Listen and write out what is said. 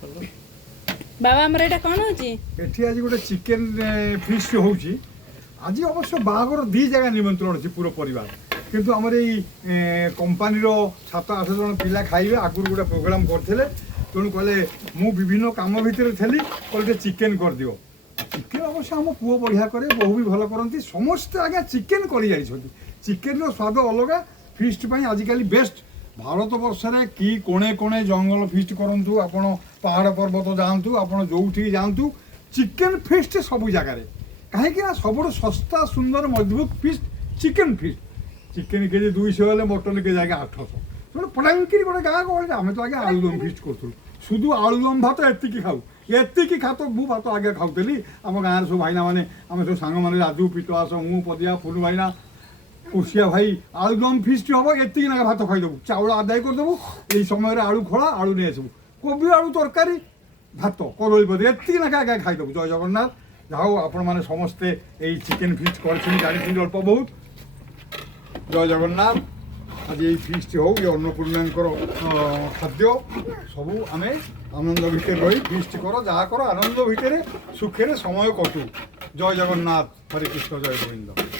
बाबा हमर एटा कोन होची एठी आज गोटे चिकेन फिस्ट होउची आज अवश्य बाहागर दी जगह निमंत्रण अच्छी पूरा परिवार किंतु आमर ये कंपानी 7-8 जन पिला खाइबे आगुर गोटे प्रोग्राम करथिले तेणु कहले मु विभिन्न काम भितर थेली कहले चिकेन कर दियो चिकेन अवश्य आम पुओ बढ़िया करे बहु भी भल करती समस्ते आज्ञा चिकेन कर जाइछथि चिकेन रो स्वाद अलग फिस्ट पई आजिकली बेस्ट भारत वर्ष रे की कोणे कोणे जंगल फिस्ट करंतु आपण पहाड़ पर्वत जातु आपण जोठी जातु चिकेन फिस्ट सब जगार कहीं सब सस्ता सुंदर मजबूत फिस्ट चिकेन फिस्ट चिकेन केजी 200 हेल्ले मटन केजी आगे 800 तेणु पटांकी गोटे गाँ गहली आम तो आगे आलुदम फिस्ट करूँ शुधु आलुदम भात एति खाऊ एति खात मु भात आगे खाऊली आम गाँव सब भाईना मैंने आम सब सांग मैंने राजू पिटवास मु पदिया फुल भाईना कुशिया भाई आलुदम फिस्ट हम एति भात खाईदेबू चाउल आदाय करदेबू यही समय आलू खड़ा आलू नहीं आसबू कोबी आलू तरकारी भात कदली पदी एति आगे खाईदेबू जय जगन्नाथ जाओ आपण मैंने समस्ते यही चिकेन फिस्ट कर जानी अल्प बहुत जय जगन्नाथ आज ये फिस्ट हो ये अन्नपूर्णा खाद्य सबू आम आनंद भितर रही फिस्ट कर जहाँ कर आनंद भितर सुखे समय कटू जय जगन्नाथ हरे कृष्ण जय गोविंद।